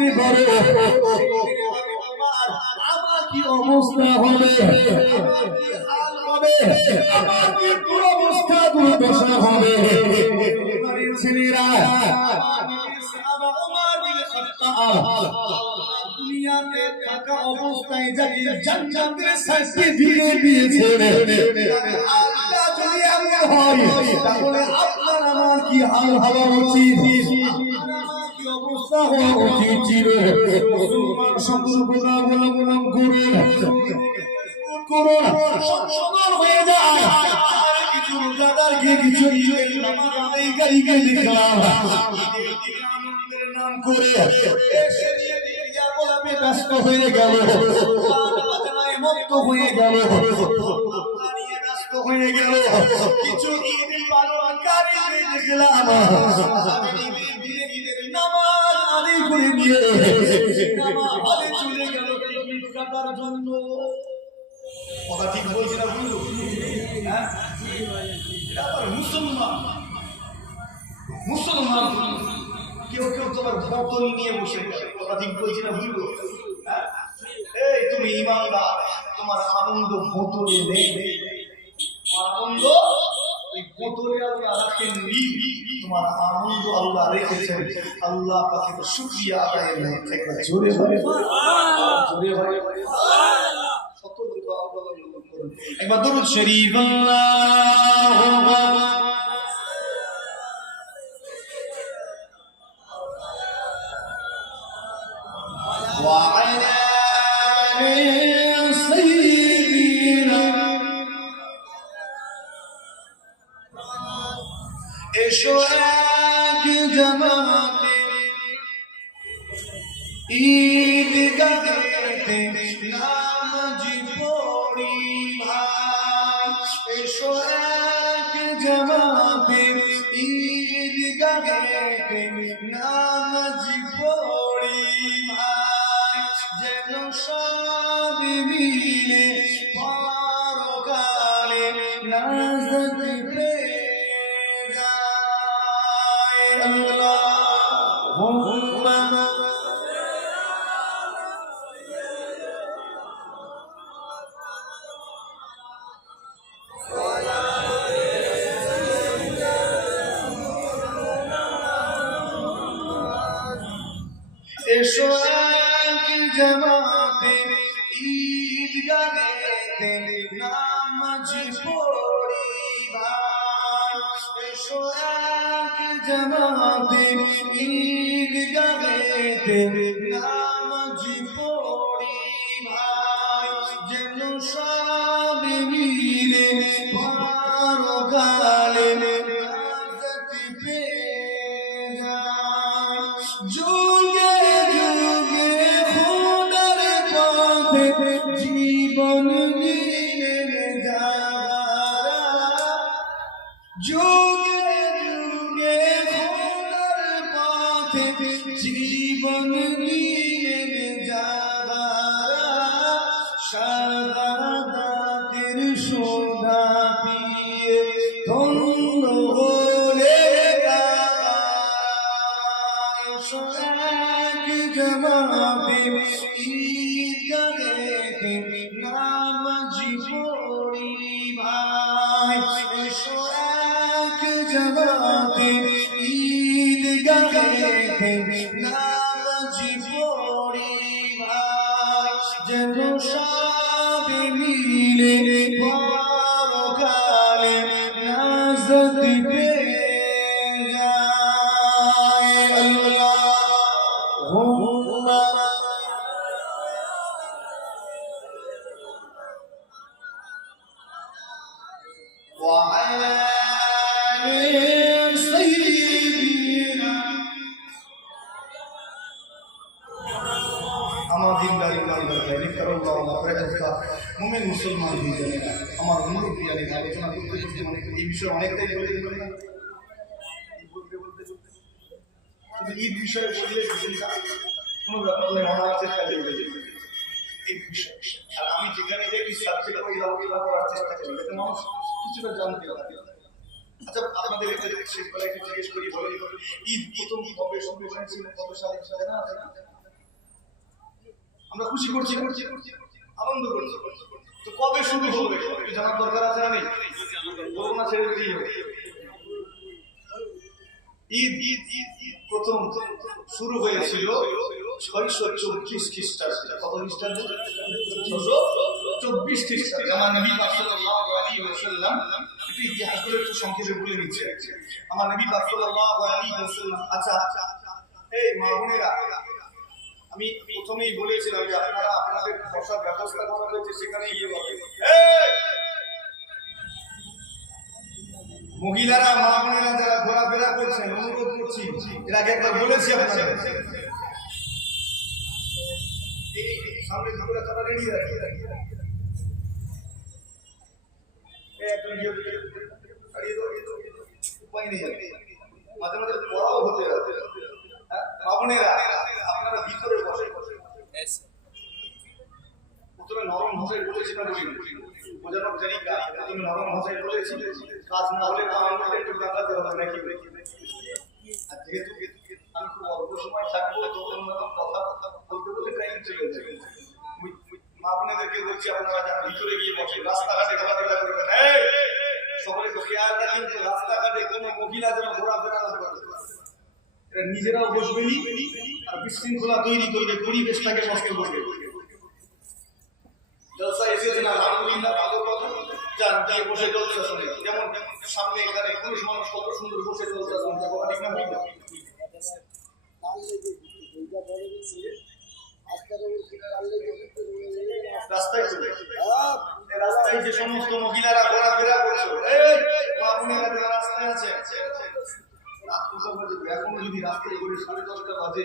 দেখতে পারো আমার কি অবস্থা হবে, আমার কি হাল হবে, আমার কি দুরবস্থা দুর্দশা হবে। ছেলেরা দুনিয়াতে থাকা অবস্থায় যাকে জান্নাতের সার্টিফিকেট দিয়েছে, আল্লাহ যদি এমন হয় তাহলে আপনার আমার কি হাল হওয়া উচিত, কি অবস্থা হওয়া উচিত ছিল। মুসলমান সতর্কতা অবলম্বন করুন, করুন, সংশোধন হয়ে যায়। কিছু রোজাদারকে কিছু নামাজীকে দেখলাম আনন্দের নাম করে ব্যস্ত হয়ে গেল, মত্ত হয়ে গেল, ব্যস্ত হয়ে গেল। কিছু ঈদ পালনকারীকে দেখলাম নামাজ আদায় করে নিয়ে চলে গেল পিকনিক কাটার জন্য। কথা ঠিক বলছি না বন্ধু? হ্যাঁ, মুসলমান মুসলমান কেউ কেউ তোমার বোতল নিয়ে বসে গেছে। কথা ঠিক বলছি না বন্ধু? এই তুমি ইমানদার, তোমার আনন্দ বোতলে নেই, আনন্দ ওই বোতলে আল্লাহ রাখেননি, তোমার আনন্দ আল্লাহ রেখেছেন। আল্লাহ পাকে শুকরিয়া আদায় করতে একবার জোরে জোরে জোরে জোরে একবার দরুদ শরীফ আল্লাহুম্মা ওয়া আলা সাইয়্যিদিনা। এসো এক জামাতে ঈদগাহেতে নামাজি পড়ি ভাই, এসো এক জামাতে ঈদগাহেতে নামাজি পড়ি ভাই, যেন সব মিলে পরকালে নাজাত পেয়ে যায়। আল্লাহুম্মা এসো এক জামাতে ঈদগাহেতে নামাজি পড়ি ভাই, এসো এক জামাতে ঈদগাহেতে নামাজি পড়ি ভাই, যেন সব মিলে পরকালে নাজাত পেয়ে যায়। যুগে যুগে খোদার পথে জীবন দিলেন যারা, যুগে যুগে খোদার পথে জীবন দিলেন যারা, শাহাদাতের সোধা পিয়ে ধন্য হলে তারা। এসো এক জামাতে ঈদগাহেতে নামাজি পড়ি ভাই, এসো এক জামাতে ঈদগাহেতে নামাজি পড়ি ভাই, যেন সব মিলে পরকালে নাজাত পেয়ে যায়। আল্লাহুম্মা ওয়া আলা সাইয়্যিদিনা। আমার দিনদারি মুমিন মুসলমান দিনদারিরা, আমার মুরব্বী আলোচনা করতে করতে এই বিষয়ে অনেকটাই বলে দিলাম। এই বিষয়ে বললে কোনো ব্যাপার নেই, অনার্সের কাজে এই বিষয়। আর আমি যেখানে দেখি সাবজেক্ট আলোচনা করার চেষ্টা করি যাতে মানুষ কিছুটা জানতে পারে। আচ্ছা, আপনাদের শেষ বেলা একটু জিজ্ঞেস করি, বলে ঈদ প্রথম কবে শুরু হয়েছিল, কত সালে, না? আমরা খুশি করছি, আনন্দ করছি। তো কবে শুরু হবে একটু জানার দরকার আছে না নেই? করোনা ছেড়ে দিয়ে ঈদ প্রথম শুরু হয়েছিল 624 খ্রিস্টাব্দে। কত খ্রিস্টাব্দে? 624 খ্রিস্টাব্দে। আমার নবী পাক সাল্লাল্লাহু আলাইহি ওয়াসাল্লাম, একটু ইতিহাসগুলো একটু সংক্ষেপে বলে নিচ্ছে। আমার নবী পাক সাল্লাল্লাহু আলাইহি ওয়াসাল্লাম, আচ্ছা এই মা বোনেরা, আমি প্রথমেই বলেছিলাম যে আপনারা আপনাদের বসার ব্যবস্থা করা হয়েছে, সেখানে গিয়ে বসেন। মহিলারা, মা বোনেরা যারা ঘোরাফেরা করছেন, অনুরোধ করছি, এর আগে একবার বলেছি আপনাদের সামনে দুপুরে তারা রেডি রাখি উপায় নেই, মাঝে মাঝে পড়াও হতে হবে। মা বোনেরা আপনারা ভিতরে বসে প্রথমে নরম ভাষায় বলেছি না, বলি বোঝানোর জায়গা, প্রথমে নরম ভাষায় বলেছি, কাজ না হলে আমার মধ্যে একটু দেখাতে হবে নাকি। আর যেহেতু আমি খুব অল্প সময় থাকবো, তো অন্যরকম কথা বলতে বলতে টাইম চলে যাবে। মা বোনেদেরকে বলছি আপনারা যারা ভিতরে গিয়ে বসে, রাস্তাঘাটে ঘোরাফেরা করবেন, সকলে তো খেয়াল রাখেন তো রাস্তাঘাটে কোনো মহিলা যেন ঘোরাফেরা না করে। এরা নিজেরাও বসবেনি আর বিশৃঙ্খলা তৈরি করবে, পরিবেশটাকে নষ্ট করবে। জলসা এসেছেন আলহামদুলিল্লাহ, ভালো কথা, যান গিয়ে বসে জলসা শুনে। যেমন সামনে এখানে পুরুষ মানুষ কত সুন্দর বসে জলসা শুনতে, ঠিক না? রাস্তায় রাস্তায় যে সমস্ত মহিলারা ঘোরাফেরা করছে, মা বোনেরা যারা রাস্তায় আছে, এখন যদি রাস্তায় করে 10:30 বাজে,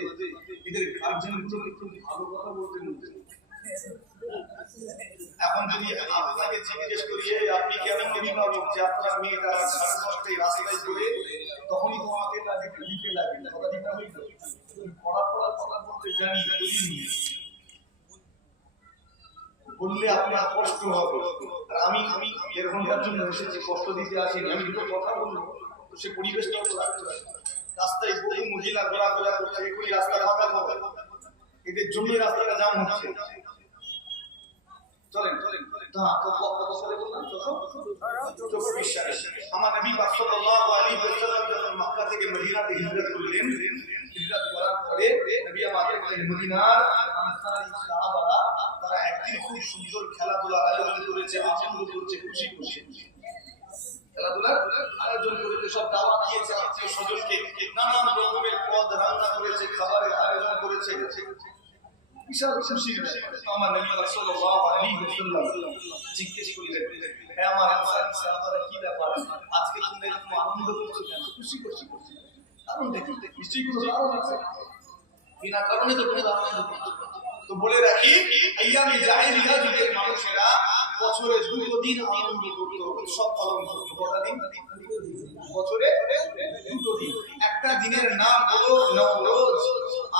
এদের গার্জেন একটু ভালো কথা বলতে বলতে, এখন যদি আপনাকে জিজ্ঞেস করি আপনি কেমন অভিভাবক যে আপনার মেয়েটা 10:30টায় রাস্তায় করে, তখনই তো আমাকে লাগে লিখে লাগে না, কথা ঠিক না? হইতো পড়া কথা বলতে জানি, বলিনি, বললে আপনার কষ্ট হবে। আর আমি এরকমটার জন্য এসেছি, কষ্ট দিতে আসিনি। আমি দুটো কথা বলবো, তো সে পরিবেশটাও তো রাখতে হবে। রাস্তায় বহু মহিলা ঘোরাফেরা করছে, এগুলি রাস্তা ফাঁকা হবে, এদের জন্যই রাস্তাটা জাম হচ্ছে। আমার নবী পাক সাল্লাল্লাহু আলাইহি ওয়াসাল্লাম যখন মক্কা থেকে মদিনাতে হিজরত করলেন, হিজরত করার পরে নবী আমাদের মদিনার আনসারী সাহাবারা তারা একদিন খুব সুন্দর খেলাধুলার আয়োজন করেছে, আনন্দ করছে, খুশি করছে। খেলাধুলার আয়োজন করেছে, সব দাওয়াত দিয়েছে আত্মীয় স্বজনকে, নানান রকমের পদ রান্না করেছে, খাবারের আয়োজন করেছে, বিশাল খুশির ব্যাপার। আমার নবী সাল্লাল্লাহু আলাইহি ওয়াসাল্লাম জিজ্ঞেস করলেন, হে আমার আনসারী সাহাবারা, কি ব্যাপার আজকে তোমরা এরকম আনন্দ করছো কেন, খুশি করছো? কারণ দেখি নিশ্চয়ই কোনো কারণ আছে, বিনা কারণে তো কোনো আনন্দ করছো। তো বলে রাখি, আইয়ামে জাহেলিয়া যুগের মানুষেরা বছরে 2 দিন আনন্দ করত, উৎসব পালন করত। কটা দিন? বছরে 2 দিন। একটা দিনের নাম হলো নওরোজ,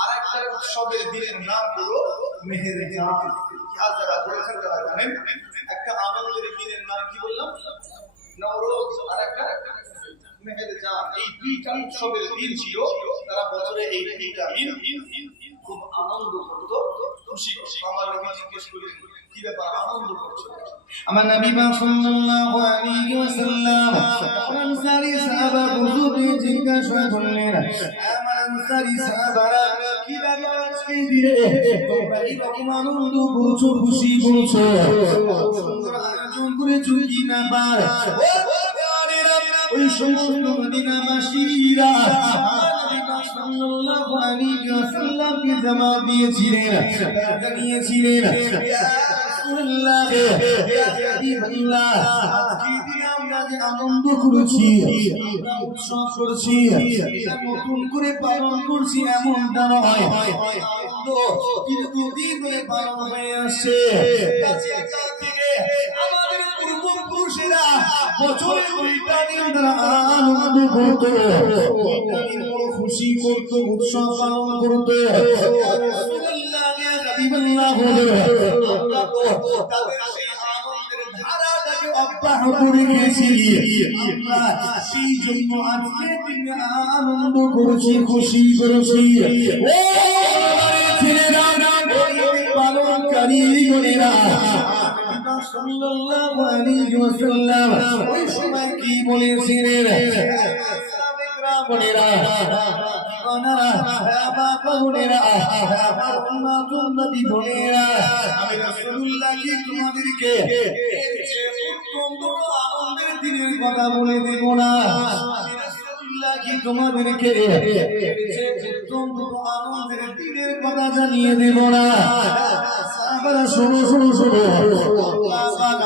আর একটা উৎসবের দিনের নাম হলো মেহেরজান। ইতিহাস যারা পড়েছেন তারা জানেন, একটা আনন্দের দিনের নাম কি বললাম? নওরোজ, আর একটা মেহেরজান। এই 2টা উৎসবের দিন ছিল, তারা বছরে এই 2টা দিন খুব আনন্দ করত, খুশি করত। আমার নবী জিজ্ঞেস করলেন, কি ব্যাপার আনন্দ করছো? আমার নবী সাল্লাল্লাহু আলাইহি ওয়াসাল্লাম আনসারী সাহাবা হুজুরকে জিজ্ঞাসা করলেন, আমার আনসারী সাহাবারা, কি ব্যাপার আজকে দিনে তোমরা এরকম আনন্দ করছো, খুশি করছো, সুন্দর আয়োজন করেছো, কি ব্যাপার? ওই সমস্ত মদিনাবাসীরা সাল্লাল্লাহু আলাইহি ওয়াসাল্লামকে জবাব দিয়েছিলেন, জানিয়েছিলেন, আনন্দ করেছি, উৎসব করছি, নতুন করে পালন করছি এমনটা নয়, দীর্ঘদিন ধরে পালন হয়ে আসছে। আমাদের পূর্বপুরুষেরা বছরে 2টা দিন তারা আনন্দ করত, 2টা দিন খুশি করত, উৎসব পালন করত। সেই জন্য আজকে আনন্দ করেছি, খুশি করেছি। পালন বাড়ি বোনেরা সাল্লাল্লাহু আলাইহি ওয়াসাল্লাম ওই সময় কি বলেছিলেন বোনেরা ওনারা বাবা বোনেরা আমার উম্মত উম্মতি বোনেরা আমি রাসূলুল্লাহ কি তোমাদেরকে উত্তম আনন্দের দিনের কথা বলে দেব না কি তোমাদেরকে উত্তম আনন্দের দিনের কথা জানিয়ে দেব না সাহাবারা শোনো শোনো শোনো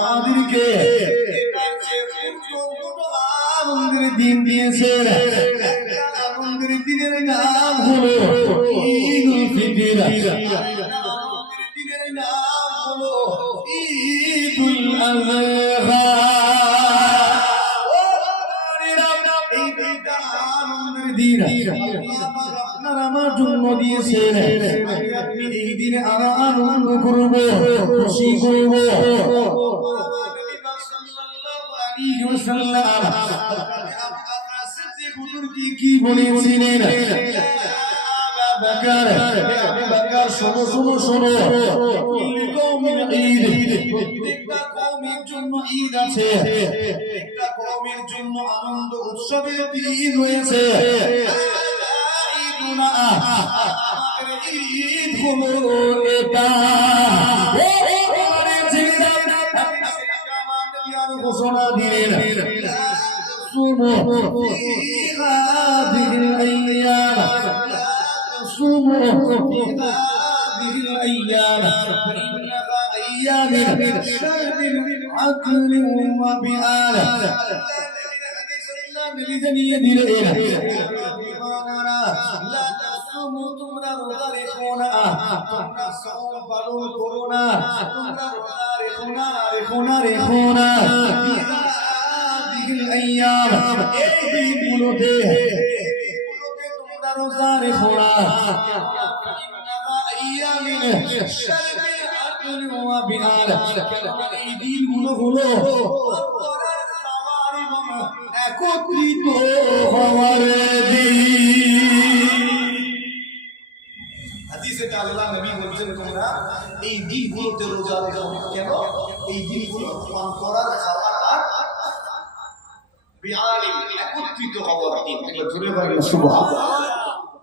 আমাদেরকে আনন্দের দিন দিয়েছেন আনন্দের দিনের নাম হলো ঈদুল ফিতর আনন্দের দিনের নাম হলো ঈদুল আযহা আপনারা আমার জন্য দিয়েছেন আপনি এই দিনে আনন্দ করব খুশি করব কি বলেছিলেন শোনো শোনো শোনো প্রত্যেকটা কওমের জন্য ঈদ আছে প্রত্যেকটা কওমের জন্য আনন্দ উৎসবের ঈদ রয়েছে ঈদ হলো এটা ঘোষণা দিলেন صوموا في هذه الأيام صوموا في هذه الأيام فإنها أيام شرب عقل وبيان لا تصوموا তোমরা রোজা রেখো না তোমরা সাওম পালন করো না তোমরা রোজা রেখো না الأيام এই দিনগুলোতে তোমরা রোজা রেখো না أيام شرب عقل وبيان এই দিনগুলো হলো একত্রিত হওয়ার দিন হাদিসে আল্লাহ নবী বলেছেন তোমরা এই দিনগুলোতে রোজা রেখো কেন এই দিনগুলো পান করার খাওয়ার আর বিআলিম একত্রিত হওয়ার দিন এগুলো জোরে বলেন সুবহানাল্লাহ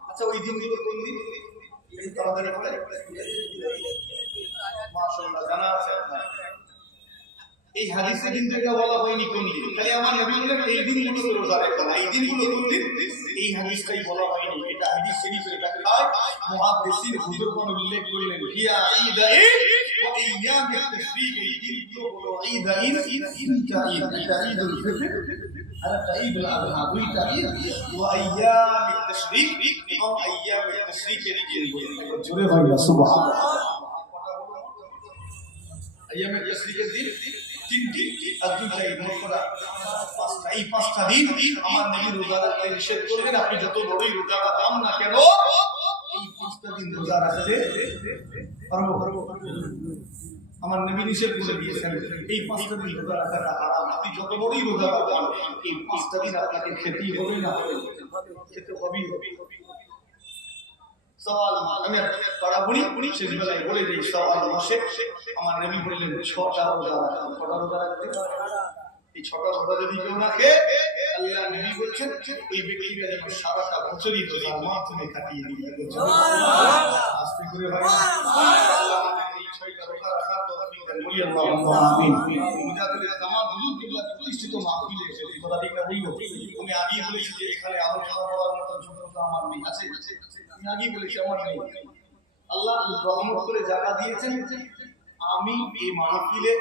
আচ্ছা ওই দিনগুলো কোন দিন এই তাড়াতাড়ি বলে মাশাআল্লাহ জানা আছে আপনার এই হাদিসে কিন্তু এটা বলা হয়নি কোন দিন খালি আমার নবী বলেন এই দিনগুলো রোজা রাখো এই দিনগুলো কোন দিন এই হাদিসটাই বলা হয়নি এটা হাদিস শরীফে লেখা হয় মুহাদ্দিসিন হুজুরগণ উল্লেখ করলেন হিয়া ঈদাইন ওয়া আইয়াম আত-তাশরীক এই দিনগুলো হলো ঈদাইন তিনটা ঈদ এটা ঈদুল ফিতর আর একটা ঈদুল আযহা দুইটা ঈদ ওয়া আইয়াম আত-তাশরীক এবং আইয়াম আত-তাশরীকের দিনগুলো জোরে বলুন সুবহানাল্লাহ আইয়াম আত-তাশরীকের দিন তিনটি আর দুইটা ঈদ মোট করা পাঁচটা এই পাঁচটা দিন আমার নবী রোজা রাখতে নিষেধ করবেন আপনি যত বড়ই রোজা রাখান না কেন এই পাঁচটা দিন রোজা রাখতে পারবো আমার নবী নিষেধ করে দিয়েছেন এই পাঁচটা দিন রোজা রাখাটা হারাম আপনি যত বড়ই রোজা রাখান এই পাঁচটা দিন আপনাকে খেতেই হবে না খেতে হবেই হবে সওয়াল আমি পড়াবুড়ি শেষ বেলায় বলে দিই সওয়াল মাসে আমার নবী বললেন 6টা রোজা রাখতে 6টা রোজা রাখতে এই 6টা রোজা যদি কেউ রাখে আল্লাহ নবী বলছেন ওই ব্যক্তিটা যেন সারাটা বছরই রোজার মাধ্যমে কাটিয়ে দিবে সুবহানাল্লাহ আস্তে করে ভাই আল্লাহ আমাদের এই 6টা রোজা রাখার তৌফিক দান করি আল্লাহুম্মা আমিন মুজাহিদুল জামাত হুজুরুল্লাহ প্রতিষ্ঠিত মাহফিলে এসে এই কথা ঠিক না বলবো আমি আগেই বলেছি যে এখানে আলোচনা করার মতো যোগ্যতা আমার নেই আছে আমি আগেই বলেছি আমার নেই আল্লাহ রহমত করে জায়গা দিয়েছেন আমি এই মাহফিলে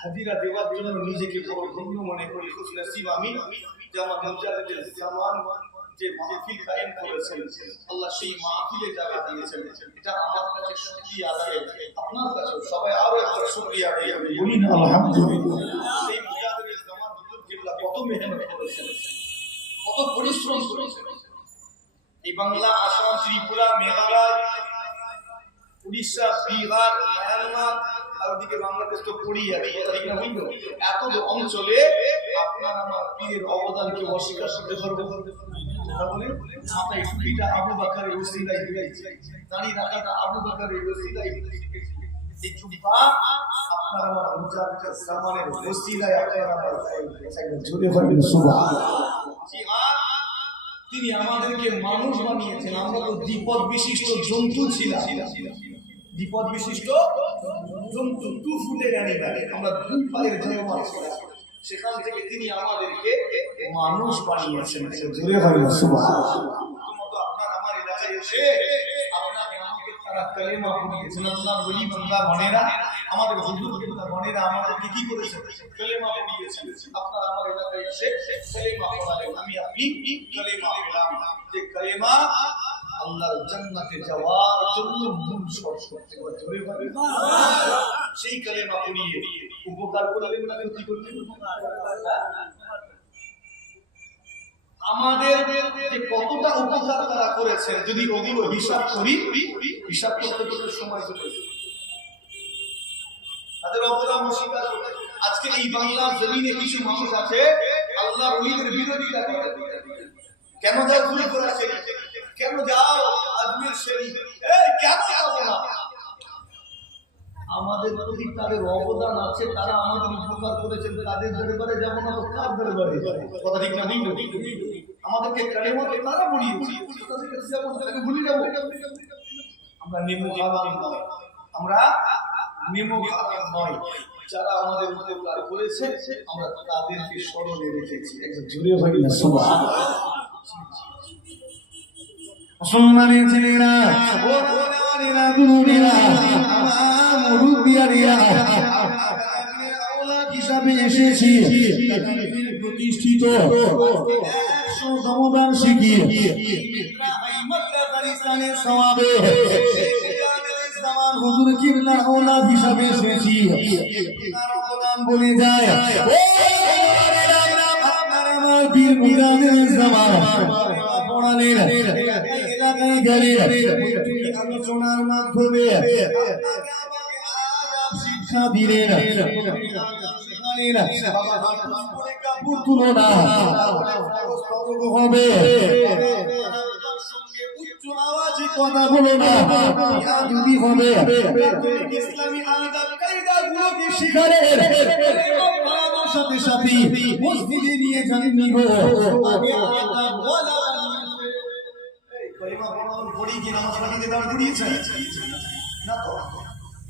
হাজিরা দেওয়ার জন্য নিজেকে বড় ধন্য মনে করি খুশ নসিব আমি যে আমার মুজাহিদুল জামান যে মাহফিল কায়েম করেছেন আল্লাহ সেই মাহফিলে জায়গা দিয়েছেন এটা আমার কাছে শুকরিয়া আদায় আপনার কাছে সবাই আরো একবার শুকরিয়া আদায় বলি না আলহামদুলিল্লাহ সেই মুজাহিদুল জামান হুজুর কিবলা কত মেহনত করেছেন কত পরিশ্রম করেছেন এই বাংলা আসাম ত্রিপুরা মেঘালয় উড়িষ্যা বিহার মায়ানমার আর ওদিকে বাংলাদেশ তো পড়ি আছে ঠিক না বুঝলো এত অঞ্চলে আপনার আমার পীরের অবদানকে অস্বীকার করতে পারবো বলে মাথায় টুপিটা আবু বকরের ওসিলায় দিয়েছে দাড়ি রাখাটা আবু বকরের ওসিলায় এই জুব্বা আপনার আমার মুজাহিদের জামানের ওসিলায় আপনার আমার একবার জোরে বলেন সুবহানাল্লাহ। জি হ্যাঁ, তিনি আমাদেরকে মানুষ বানিয়েছেন। আমরা তো দ্বিপদ বিশিষ্ট জন্তু ছিলাম, দ্বিপদ বিশিষ্ট জন্তু, 2 ফুটের অ্যানিমাল, আমরা 2 পায়ের জানোয়ার ছিলাম। সেখান থেকে তিনি আমাদেরকে মানুষ বানিয়েছেন। জোরে বলেন সুবহানাল্লাহ। প্রথমত আপনার আমার এলাকায় এসে আপনাকে আমাকে তারা কালেমা পড়িয়েছেন। আল্লাহর ওলি বান্দা গণেরা, আমাদের হুজুরকে গণেরা আমাদেরকে কি করেছেন? কালেমা পড়িয়েছেন। আপনার আমার এলাকায় এসে কালেমা পড়ালেন, আমি আপনি কালেমা পেলাম। যে কালেমা আল্লাহর জান্নাতে যাওয়ার জন্য মূল শর্ত। জোরে বলেন সেই কালেমা পড়িয়ে উপকার করলেন না ক্ষতি করলেন? আমাদের যে কতটা উপকার তারা করেছেন যদি ওগুলো হিসাব করি, হিসাব করতে করতে সময় চলে যাবে। তাদের অপরাধ অস্বীকার করতে। আজকে এই বাংলার জমিনে কিছু মানুষ আছে আল্লাহর ওলিদের বিরোধিতা করে। কেন যাও ফুলপুরা শরীফ, কেন যাও আজমির শরীফ, এই কেন যাবো না? আমাদের প্রতি তাদের অবদান আছে, তারা আমাদের উপকার করেছেন, তাদের দরবারে যাবো না তো কার দরবারে যাবো? কথা ঠিক না? আমাদেরকে কালেমা তো তারা পড়িয়েছে, তাদের কাছে যাবো, তাদেরকে ভুলে যাবো? আমরা নেমোখারাম নয়, আমরা নেমোখারাম নয়। যারা আমাদের উপকার করেছে আমরা তাদেরকে স্মরণে রেখেছি। একজন জোরে হয় না সুবহানাল্লাহ। সম্মানের ছেলেরা, ও বোনেরা, দুরুনেরা, মুরুব্বিয়ারা, আওলাদ হিসাবে এসেছি প্রতিষ্ঠিত 100তম বার্ষিকী মাদ্রাসার সওয়াবে হুজুর কিবলার আওলাদ হিসাবে এসেছি। তার অবদান বলে যায়, ও আমার বীর মুজাহিদের জামান পড়ালেন, এলাকায় গেলেন, আলোচনার মাধ্যমে শিক্ষা দিলেন, কাপড় তুলো না হবে, উচ্চ আওয়াজে কথা বলো না যদি হবে, ইসলামী আদব কায়দা গুলোকে শিখালেন। সাথে সাথে মসজিদে নিয়ে যাননি গো, আগে আদব ওয়ালা কলেমা পড়ি কি নামাজ পড়িতে দাঁড় করিয়েছে না? তো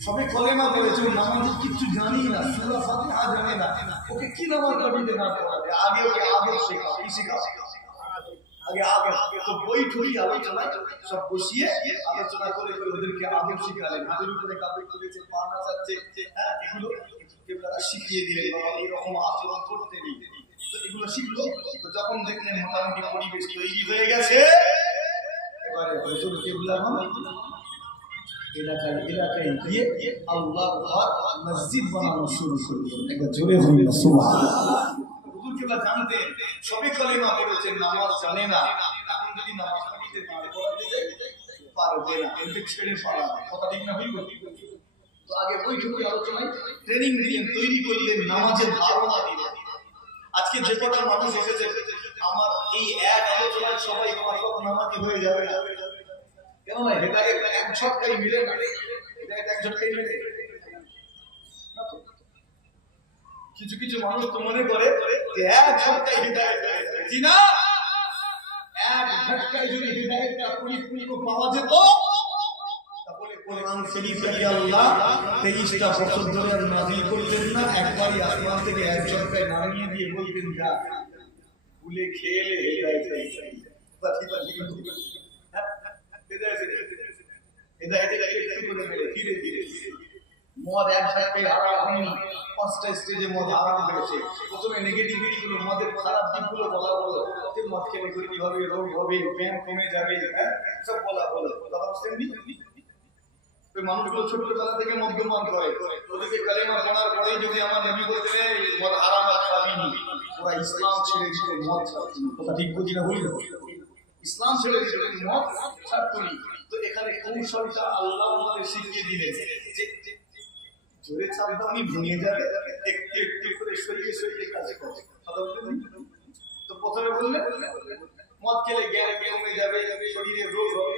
সবে কলেমা পড়েছে, নামাজের কিছু জানি না, সূরা ফাতিহা জানে না, ওকে কি নামাজ পড়িতে দাঁড় করাবে? আগে ওকে আদব শেখাও। কি শেখাও? আগে তো বই ঠুই আলোচনায় সব বসিয়ে আলোচনা করে করে ওদেরকে আদব শিখালেন। হাতের উপরে কাপড় তুলেছে, পা নাচাচ্ছে, এগুলো কেবলারা শিখিয়ে দিলেন, বাবা এইরকম আচরণ করতে নেই। তো এগুলো শিখলো। তো যখন দেখলেন মোটামুটি পরিবেশ তৈরি হয়ে গেছে, এবারে হুজুর কিবলা এলাকায় গিয়ে আল্লাহর ঘর মসজিদ বানানো শুরু করলেন। একবার জোরে বলুন সুবহানাল্লাহ। হুজুর কিবলা জানতেন সবে কলেমা পড়েছেন, নামাজ জানে না, এখন যদি নামাজ পড়িতে দাঁড় করাতে যাই পারবে না, কিন্তু ছেড়ে পারা না। কথা ঠিক না? হইল। তো আগে বৈঠকে আলোচনায় ট্রেনিং দিলেন, তৈরি করলেন, নামাজের ধারণা দিলেন। আজকে যে কটা মানুষ এসেছে আমার এই এক আলোচনায় সবাই আমার সব নামাজি হয়ে যাবে না। কেন না? হেদায়েত এক ঝটকায় মিলে না, হেদায়েত এক ঝটকায় মিলে না। তো কিছু কিছু মানুষ তো মনে করে যে এক ঝটকায় হেদায়েত হয়ে যাবে। জি না, এক ঝটকায় যদি হেদায়েতটা পরিপূর্ণ পাওয়া যেত তাহলে কোরআন শরীফে আল্লাহ 23টা বছর ধরে আর নাযিল করতেন না, একবারই আসমান থেকে এক ঝটকায় নামিয়ে দিয়ে বলতেন যা ভুলে খেলে হেদায়েত হয়ে যায়। ধীরে ধীরে মদ এক ঝটকায় হারাম হয়নি, 5টা স্টেজে মদ হারাম হয়েছে। প্রথমে নেগেটিভিটি গুলো, মদের খারাপ দিকগুলো বলা হলো, যে মদ খেলে ক্ষতি হবে, রোগ হবে, ব্যায়াম কমে যাবে, সব বলা হলো। কথা বুঝতেন? ওই মানুষগুলো ছোটবেলা থেকে মদ্যপান করে, ওদেরকে কালেমা পড়ার পরে যদি আমার নবী বলতেন মদ হারাম আর খাবিনি, ওরা ইসলাম ছেড়ে দিত, মদ ছাড়ত। কথা ঠিক বুঝি না? বলি ইসলাম ছেড়ে দিত, মদ ছাড়ত। তো এখানে কৌশলটা আল্লাহ আমাদের শিখিয়ে দিলেন যে জোরে চাপ দামি ভেঙে যাবে, একটু একটু করে সরিয়ে সরিয়ে কাজ করে। তো প্রথমে বললে মদ খেলে জ্ঞান কমে যাবে, শরীরে রোগ হবে।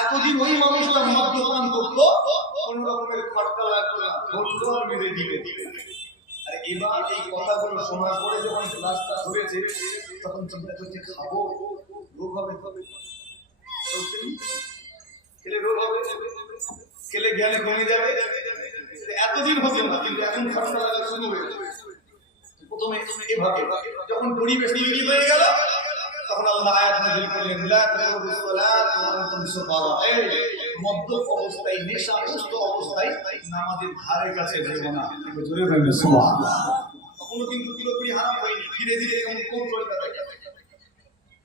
এতদিন ওই মানুষটা মদ্যপান করতো, কোন রকমের খটকা লাগলো না, ধরলো আর মেরে দিলে। আর এবার এই কথাগুলো শোনার পরে যখন ক্লাসটা ধরেছে তখন চিন্তা করছে খাবো, রোগ হবে, খেলে রোগ হবে, খেলে জ্ঞানে কমে যাবে। এতদিন হতো না, কিন্তু এখন খটকা লাগা শুরু হয়েছে। প্রথমে এভাবে যখন পরিবেশ তৈরি হয়ে গেল তখন আল্লাহ আয়াত নাযিল করলেন, লা তাকরাবুস সালাত ওয়া আনতুম সুকারা। এই মদ্যপ অবস্থায়, নেশাগ্রস্ত অবস্থায় নামাজের ধারে কাছে যেও না। একটু জোরে বলবেন সুবহানাল্লাহ। তখনও কিন্তু পুরোপুরি হারাম হয়নি, ধীরে ধীরে এরকম কন্ট্রোল করা যায়।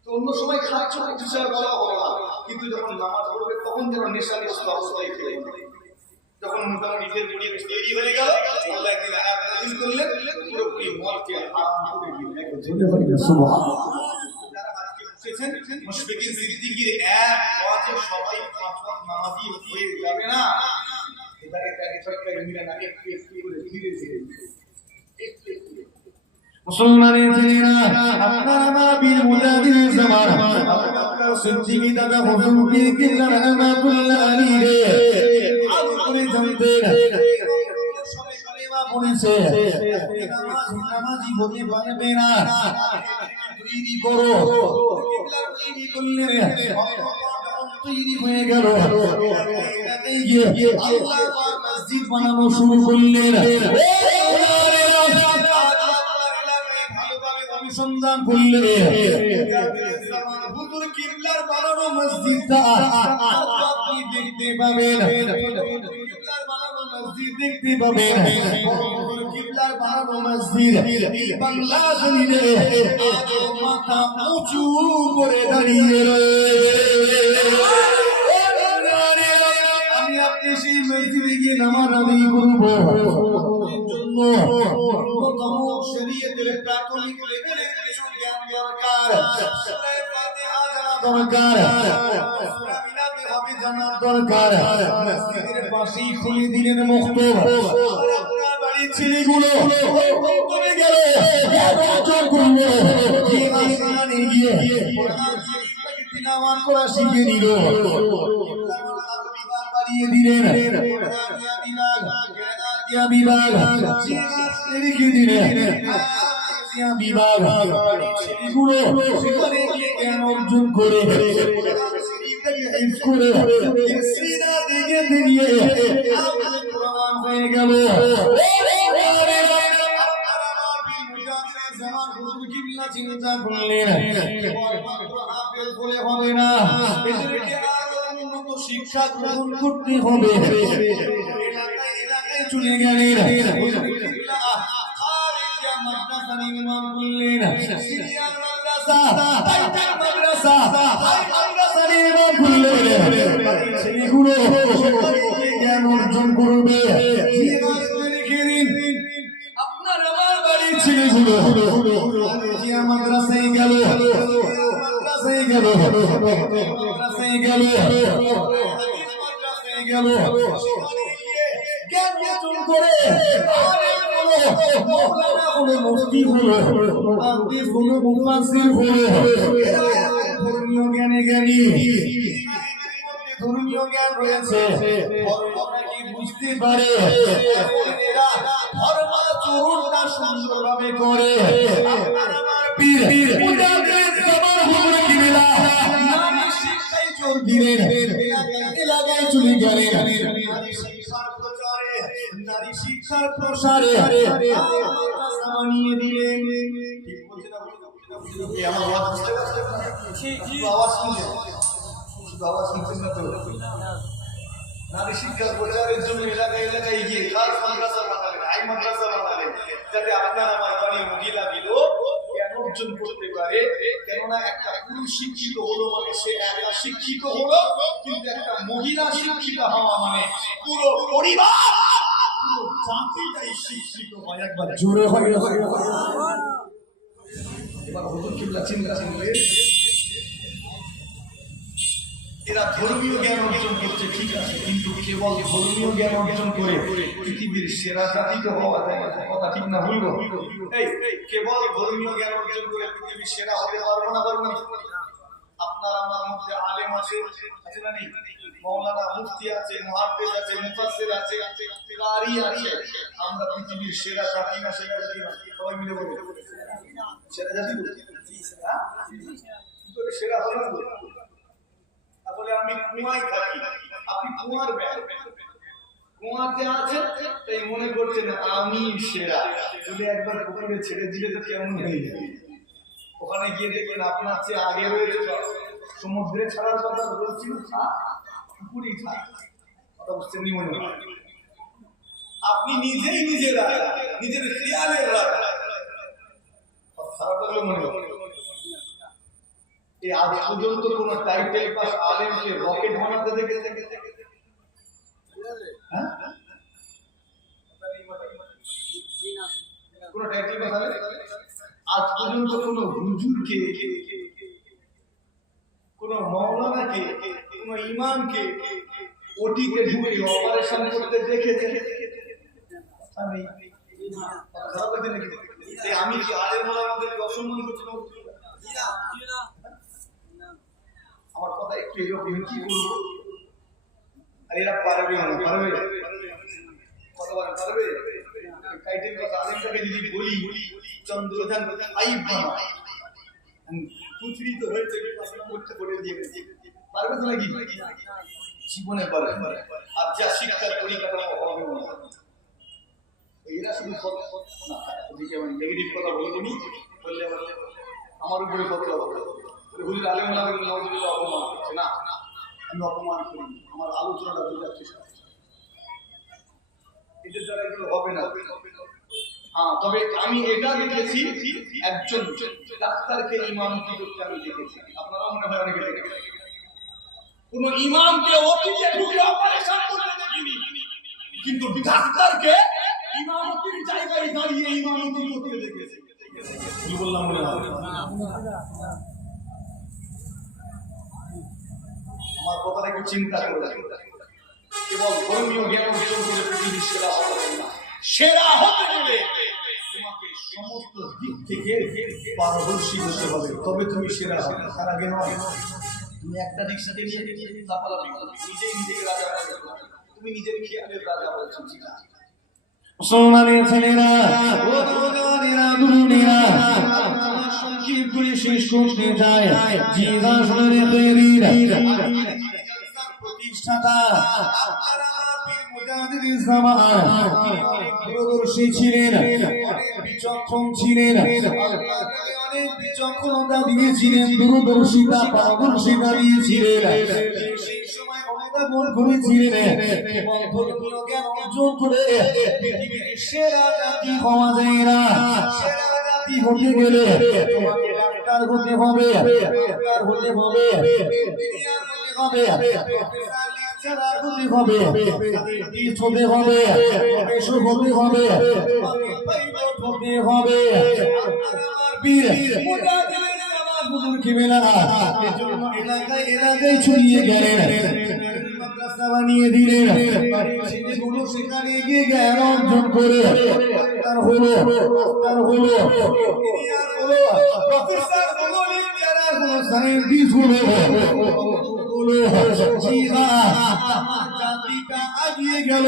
তো অন্য সময় খাচ্ছ কিছু আর বলা হবে না, কিন্তু যখন নামাজ পড়বে তখন যেন নেশাগ্রস্ত অবস্থায় খেলে। যখন মোটামুটি ফের পরিবেশ তৈরি হয়ে গেল, আল্লাহ একদিন আয়াত নাযিল করলেন, পুরোপুরি মদকে হারাম করে দিলেন। একটু জোরে বলবেন সুবহানাল্লাহ। মুশফিকিন সিদ্দিকীর এক ওয়াজে সবাই পাঁচ ওয়াক্ত নামাজি হয়ে যাবে না। এবারে তাকে ছটকায় মিলে না, একটু একটু করে ধীরে ধীরে মুসলমানের ছেলেরা, আপনারা নবীর মুজাহিদ জামান আবু বকর সিদ্দিক দাদা হুজুর পীর কিবলা রাহমাতুল্লাহ আলাইহি আল করে জানতেন সবে কালেমা পড়েছে, নামাজি হতে পারবে না। তৈরি করো, কিবলা তৈরি করলেন, তৈরি হয়ে গেল। আল্লাহ পাক মসজিদ বানানো শুরু করলেন। অনুসন্ধান করলে হুজুর কিবলার বানানো মসজিদটা আপনি দেখতে পাবেন, কিবলার বানানো মসজিদ দেখতে পাবেন। হুজুর কিবলার বানানো মসজিদ এই বাংলা জমিনে আজ মাথা উঁচু করে দাঁড়িয়ে রয়েছে। আমি আপনি সেই মসজিদে গিয়ে নামাজ আদায় করব, জন্য অন্যতম শরীয়তের প্রাথমিক লেভেলের কিছু জ্ঞান দরকার। সূরা ফাতিহা জানা দরকার, সূরা মিলাদে হবে জানা দরকার। মসজিদের পাশেই খুলে দিলেন মক্তব। আর আপনার বাড়ির ছেলেগুলো ওই মক্তবে গেল, অর্জন করল, যে আসমানে গিয়ে কোরআন শরীফটাকে তিলাওয়াত করা শিখে নিল। বাড়িয়ে দিলেন বিভাগ, রেখে দিলেন বিভাগ। সেগুলো সেখানে গিয়ে জ্ঞান অর্জন করে হয়ে গেল। চিন্তা করলেন বলে হবে না, এদেরকে আরো উন্নত শিক্ষা গ্রহণ করতে হবে। এলাকায় চলে গেলেন, মাদ্রাসা নির্মাণ করলেন, সিরিয়াল মাদ্রাসা, টাইটাল মাদ্রাসা, হাই মাদ্রাসা নির্মাণ করলেন। সেগুলো জ্ঞান অর্জন করবে। রেখে দিন আপনার আমার বাড়ির ছেলেগুলো মাদ্রাসায় গেল, মাদ্রাসায় গেল, মাদ্রাসায় গেল, মাদ্রাসায় গেল, জ্ঞান অর্জন করে মৌলানা হলো, মুফতি হলো, মুহাদ্দিস হলো, মুফাসসির হলো। ধর্মীয় জ্ঞানে জ্ঞানী, ধর্মীয় জ্ঞান রয়েছে, ধর্মটা কি বুঝতে পারে, এরা ধর্মাচরণটা সুন্দরভাবে করে। আপনার আমার পীর মুজাহিদ জামান হুজুর কিবলা নারী শিক্ষায় জোর দিলেন, এলাকায় চলে গেলেন। নারী শিক্ষার প্রচারে, নারী শিক্ষার প্রসারে মাদ্রাসা বানিয়ে দিলেন। ঠিক বলছি না? আমার আওয়াজ বুঝতে পারছেন? আওয়াজ শুনছেন? শুধু আওয়াজ শুনছেন না তো? নারী শিক্ষার প্রচারের জন্য এলাকায় এলাকায় গিয়ে খাস মাদ্রাসা বানালেন, হাই মাদ্রাসা বানালেন, যাতে আপনার আমার বাড়ির মহিলাগুলো জ্ঞান অর্জন করতে পারে। কেননা একটা পুরুষ শিক্ষিত হলো মানে সে একা শিক্ষিত হলো, কিন্তু একটা মহিলা শিক্ষিত হওয়া মানে পুরো পরিবার, পুরো জাতিটাই শিক্ষিত হয়। একবার জোরে হয়। এবার হুজুর কিবলা চিন্তা করলেন, এরা ধর্মীয় জ্ঞান অর্জন করছে ঠিক আছে, কিন্তু কেবল ধর্মীয় জ্ঞান অর্জন করে পৃথিবীর সেরা জাতি তো হওয়া যায় না। কথা ঠিক না ভুল? এই কেবল ধর্মীয় জ্ঞান অর্জন করে পৃথিবীর সেরা হতে পারবো না, পারবো না? আপনার আপনার আমার মধ্যে আলেম আছে না নেই? মৌলানা মুফতি আছে, মুহাদ্দিস আছে, মুফাসসির আছে, কারি আছে। আমরা পৃথিবীর সেরা জাতি না সেরা জাতি না? সবাই মিলে বলি সেরা জাতি বলি। হ্যাঁ, কি করে সেরা হলো? তাহলে আমি কুয়ায় থাকি, আপনি কুয়ার ব্যাগ, কুয়াতে আছে তাই মনে করছেন আমি সেরা। যদি একবার পুকুরে ছেড়ে দিলে তো কেমন হয়ে যাবে? ওখানে গিয়ে দেখবেন আপনার চেয়ে আগে রয়েছে সব। সমুদ্রে ছাড়ার কথা বলছি না, পুকুরই ছাড় কথা বুঝছেন নি মনে হয়? আপনি নিজেই নিজের রাজা, নিজের খেয়ালের রাজা। খারাপ লাগলো মনে হয়? এই আজ পর্যন্ত কোন টাইটেল পাস আলেমকে রকেট বানাতে দেখেছে? হ্যাঁ, কোন টাইটেল পাস আলেম আজ পর্যন্ত কোন হুজুরকে, কোন মৌলানাকে, কোন ইমামকে ওটিকে ঢুকে অপারেশন করতে দেখেছে? আমি খারাপ লাগছে নাকি? আমি কি আলেম ওলামাদেরকে অসম্মান করছি? আমার কথা একটু এরকম কি করবো? আর এরা পারবে না, পারবে কথা বলেন, পারবে? টাইটেল কথা আলেমটাকে যদি বলি চন্দ্রযান আইব বানায়, পুত্রি তো হয়েছে করতে করে দিয়ে পারবে তো নাকি? জীবনে পারবে। আর যা শিক্ষার পরিকাঠামো হবে না, এরা শুধু না, ওদিকে আমি নেগেটিভ কথা বলবো নি, বললে আমার উপরে কত হুজুর আলেম নওয়াজুবিল্লাহ অপমান করছে। না, আমি অপমান করি, আমার আলোচনাটা বোঝার চেষ্টা করছি। এদের দ্বারা এগুলো হবে না। হ্যাঁ, তবে আমি এটা দেখেছি, একজন ডাক্তারকে ইমামতি করতে আমি দেখেছি। আপনারা মনে হয় অনেকে দেখেছেন। কোন ইমামকে ওটিতে ঢুকে অপারেশন করতে দেখিনি, কিন্তু ডাক্তারকে ইমামতির জায়গায় দাঁড়িয়ে ইমামতি করতে দেখেছি। কি বললাম মনে হয়? আমার কথাটা একটু চিন্তা করে, কেবল ধর্মীয় জ্ঞান অর্জন করে পৃথিবীর সেরা হতে না, সেরা হতে গেলে তোমাকে সমস্ত দিক থেকে পারদর্শী হতে হবে, তবে তুমি সেরা হবে। তার আগে নয়। তুমি একটা দিক সাথে নিয়ে লাফালাফি করবে, নিজেই নিজেকে রাজা বানাবে, তুমি নিজের খেয়ালের রাজা বলছো। ঠিক আছে মুসলমানের ছেলেরা, ও নওজওয়ানেরা, তরুণেরা, আমার সংক্ষিপ্ত করে শেষ করতে যায়। জিজা শরীরে তৈরির প্রতিষ্ঠাতা আপনার আমার পীর মুজাহিদুল জামান অনেক দূরদর্শী ছিলেন, অনেক বিচক্ষণ ছিলেন, অনেক বিচক্ষণতা দিয়েছিলেন, দূরদর্শিতা পারদর্শিতা দিয়েছিলেন। সেই সময় অনুধাবন করেছিলেন এবং ধর্মীয় জ্ঞান অর্জন করে পৃথিবীর সেরা জাতি হওয়া যায় না। সেরা জাতি হতে গেলে তোমাকে ডাক্তার হতে হবে, ডাক্তার হতে হবে, ইঞ্জিনিয়ার হতে হবে, লেকচারার হতে হবে, সায়েন্টিস্ট হতে হবে, প্রফেসর হতে হবে, পাইলট হতে হবে। আমার পীর মুজাহিদুল জামান হুজুর কিবলা এজন্য এলাকায় ছড়িয়ে গেলেন, মাদ্রাসা বানিয়ে দিলেন। ছেলেগুলো সেখানে গিয়ে জ্ঞান অর্জন করে ডাক্তার হলো, ইঞ্জিনিয়ার হলো, প্রফেসর হলো, লেকচারার হলো, সায়েন্টিস্ট হলো। আমার জাতিটা আগিয়ে গেল,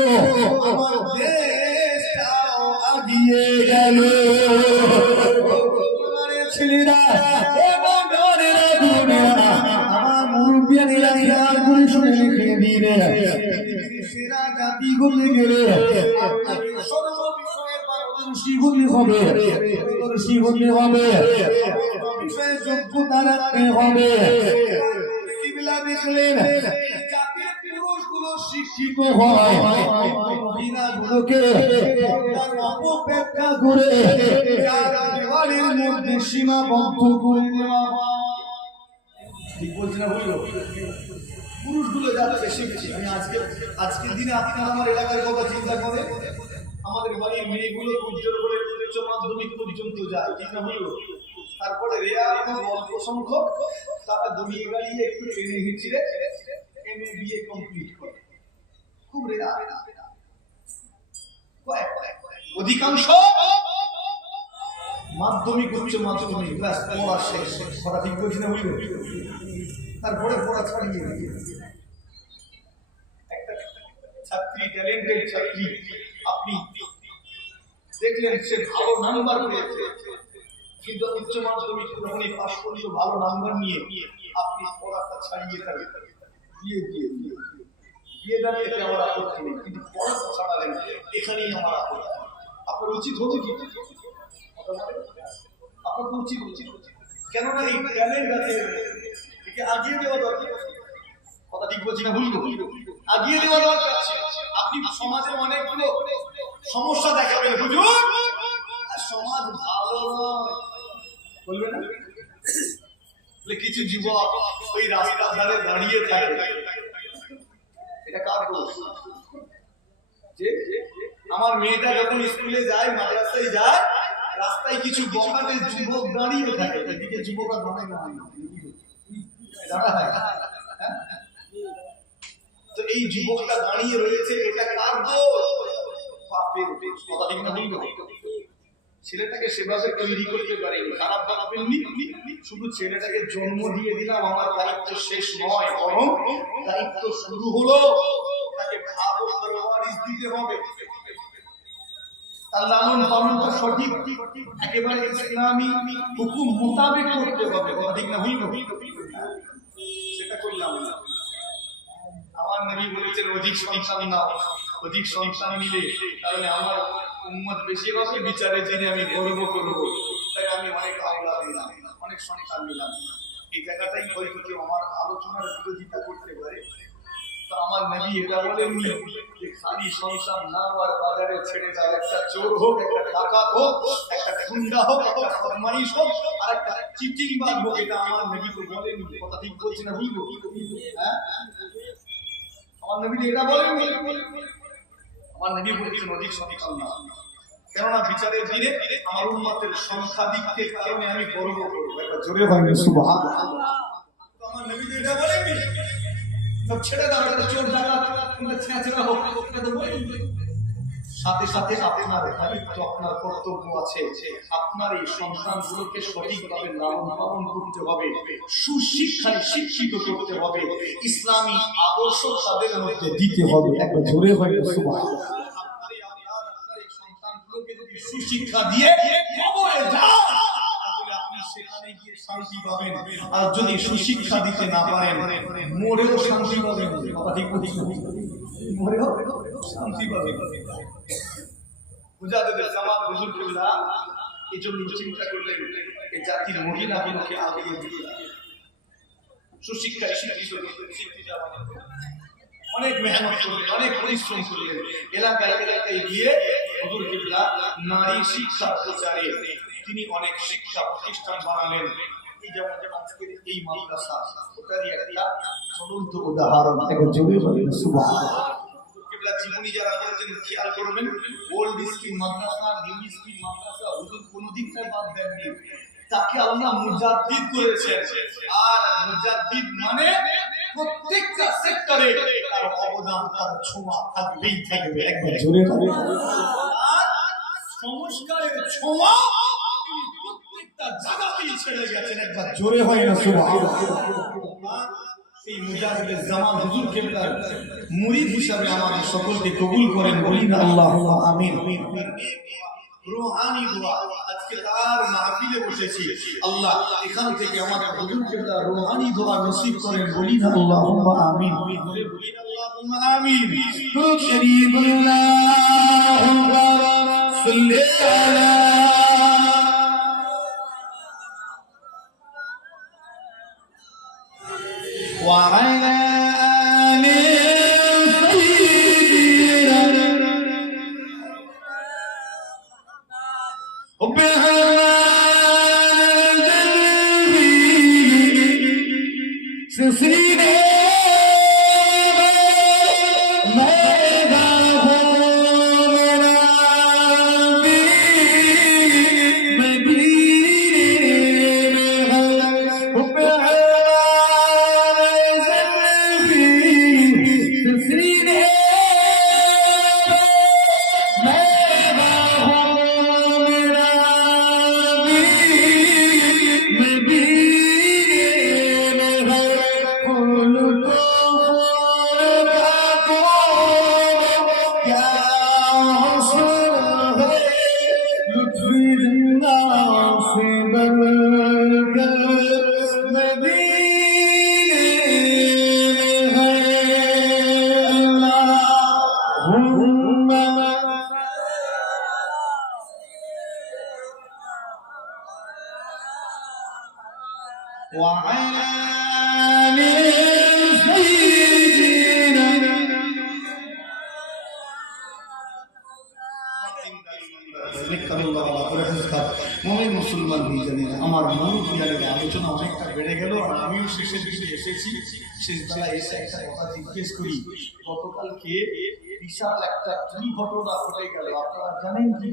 আমার দেশটাও আগিয়ে গেল। ছেলেরা, আমার মুরব্বিয়ানেরা খেয়াল করে শুনে রেখে দিলে, সেরা জাতি হতে গেলে আপনাকে সর্ব বিষয়ে পারদর্শী হতে হবে, পারদর্শী হতে হবে, বিষয়ে যোগ্যতা রাখতে হবে। কিবলা দেখলেন জাতির পুরুষগুলো শিক্ষিত হয়, মহিলাগুলোকে অপেক্ষা করে দেওয়ালের মধ্যে সীমাবদ্ধ করে দেওয়া হয়। ঠিক বলছি না? বললো পুরুষগুলো যাচ্ছে শিখছে। আমি আজকের দিনে আপনার আমার এলাকার কথা চিন্তা করে আমাদের বাড়ির মেয়েগুলো উজ্জ্বল করে উচ্চ মাধ্যমিক পর্যন্ত যায়, ঠিক না? বললো তারপরে রেয়ার খুব অল্প সংখ্যক তারা দমিয়ে গাড়িয়ে একটু ট্রেনে হিঁচড়ে MA BA কমপ্লিট করে, খুব রেয়ার। অধিকাংশ মাধ্যমিক উচ্চ মাধ্যমিক ব্যাস পড়া শেষ। কথা ঠিক বলছি না? বললো তারপরে পড়া ছাড়িয়ে একটা ছাত্রী, ট্যালেন্টেড ছাত্রী, আপনি দেখলেন সে ভালো নাম্বার পেয়েছে, কিন্তু উচ্চ মাধ্যমিক যখনই পাশ করলো ভালো নাম্বার নিয়ে আপনি পড়াটা ছাড়িয়ে থাকবেন, বিয়ে দাঁড়িয়ে এতে আমার আপত্তি নেই, কিন্তু পড়াটা ছাড়ালেন, এখানেই আমার আপত্তি। আপনার উচিত হচ্ছে কি? আপনার তো উচিত কেননা এই ট্যালেন্ট আছে, একে আগিয়ে দেওয়া দরকার। কথা ঠিক বলছি না ভুল? আগিয়ে দেওয়া দরকার আছে। আপনি সমাজের অনেকগুলো সমস্যা দেখাবেন, বুঝুন সমাজ ভালো নয় বলবে না? কিছু যুবক ওই রাস্তার ধারে দাঁড়িয়ে থাকে, এটা কার দোষ? যে আমার মেয়েটা যখন স্কুলে যায়, মাদ্রাসায় যায়, রাস্তায় কিছু বখাটে যুবক দাঁড়িয়ে থাকে, এদিকে যুবকরা দাঁড়ায় দাঁড়ায়। তো এই যুবকটা দাঁড়িয়ে রয়েছে, এটা কার দোষ? বাপের দোষ। কথা ঠিক না ভুল? ছেলেটাকে সেভাবে তৈরি করতে পারেনি, খারাপ বানাবেননি, শুধু ছেলেটাকে জন্ম দিয়ে দিলাম, আমার দায়িত্ব শেষ নয়, বরং দায়িত্ব শুরু হলো। তাকে ভালো পরওয়ারিশ দিতে হবে, তার লালন পালনটা সঠিক একেবারে ইসলামী হুকুম মোতাবেক করতে হবে। কথা ঠিক না ভুল? সেটা করলাম না। আমার নবী বলেছেন অধিক সন্তান নাও, অধিক সন্তান নিলে তাহলে আমার উম্মত বেশি হবে, বিচারের দিনে আমি গর্ব করবো, তাই আমি অনেক আওলাদ নিলাম, অনেক সন্তান নিলাম। এই জায়গাটাই হয়তো কেউ আমার আলোচনার বিরোধিতা করতে পারে। তো আমার নবী এটা বলেননি যে খালি সন্তান নাও আর বাজারে ছেড়ে দাও, একটা চোর হোক, একটা ডাকাত হোক, একটা গুন্ডা হোক, একটা বদমাইশ হোক, আর একটা চিটিংবাজ হোক, এটা আমার নবী তো বলেননি। কথা ঠিক বলছি না ভুল? হ্যাঁ, আমার নবী এটা বলেননি। আমার নবী বলেছেন অধিক সন্তান নাও, কেননা বিচারের দিনে আমার উম্মতের সংখ্যাধিক্যের কারণে আমি গর্ব করবো। একবার জোরে বলেন সুবহানাল্লাহ। আমার নবী এটা বলেননি সব ছেড়ে দাও, এটা চোর ডাকাত কিংবা ছেঁচড়া হোক, এটা তো বলেননি। সাথে সাথে আপনার দায়িত্ব, আপনার কর্তব্য আছে, আপনার এই সন্তানগুলোকে সঠিকভাবে লালন পালন করতে হবে, সুশিক্ষায় শিক্ষিত করতে হবে, ইসলামী আদর্শ তাদের মধ্যে দিতে হবে। একবার জোরে বলেন সুবহানাল্লাহ। সুশিক্ষা দিয়ে কবরে যান, তাহলে আপনি সেখানে গিয়ে শান্তি পাবেন। আর যদি সুশিক্ষা দিতে না পারেন, মরেও শান্তি পাবেন। কথা ঠিক বলছি? মরেও শান্তি পাবেন। মুজাদ্দিদ জামাত হুজুরুল্লাহ এই জন্য চিন্তা করলেন এই জাতির মহিলাগুলোকে আগিয়ে দিয়ে সুশিক্ষায় শিক্ষিত করতে অনেক মেহনত করলেন, অনেক পরিশ্রম করলেন। এলাকায় এলাকায় গিয়ে হুজুর কিবলা নারী শিক্ষা প্রচারে তিনি অনেক শিক্ষা প্রতিষ্ঠান বানালেন। এই যেমন আজকের এই মাদ্রাসা, ওটারই একটা চলন্ত উদাহরণ। একবার জোরে বলেন সুবহানাল্লাহ। কিবলা জীবনী যারা করেছেন খেয়াল করবেন, ওল্ড স্কিম মাদ্রাসা, নিউ স্কিম মাদ্রাসা, হুজুর কোন দিকটাই বাদ দেননি। তাকে আল্লাহ মুজাদ্দিদ করেছেন, আর মুজাদ্দিদ মানে প্রত্যেকটা সেক্টরে তার অবদান, তার ছোঁয়া থাকবেই থাকবে। একবার জোরে বলেন। আর সংস্কারের ছোঁয়া তিনি প্রত্যেকটা জায়গাতেই ছেড়ে গেছেন। একবার জোরে হয় না সুবহানাল্লাহ। সেই মুজাদ্দিদ জামান হুজুর কিবলার মুরিদ হিসাবে আমাদের সকলকে কবুল করেন, বলেন আল্লাহুম্মা আমিন। রুহানি দোয়া, আজকে তার মাহফিলে বসেছি, আল্লাহ এখান থেকে আমাদের হুজুর কিবলার রুহানি দোয়া নসিব করেন, বলেন আল্লাহুম্মা আমিন। বলেন আল্লাহুম্মা আমিন। দুরূদ শরীফ আল্লাহুম্মা সাল্লি আলা ওয়া আলা আলি وعلى سيدنا মমিন মুসলমান জানেন আমার মনুষ্যের আলোচনা অনেকটা বেড়ে গেল আর আমিও শেষের দিকে এসেছি। শেষ বেলা এসে একটা কথা জিজ্ঞেস করি, গতকালকে বিশাল একটা কি ঘটনা ঘটে গেল আপনারা জানেন কি?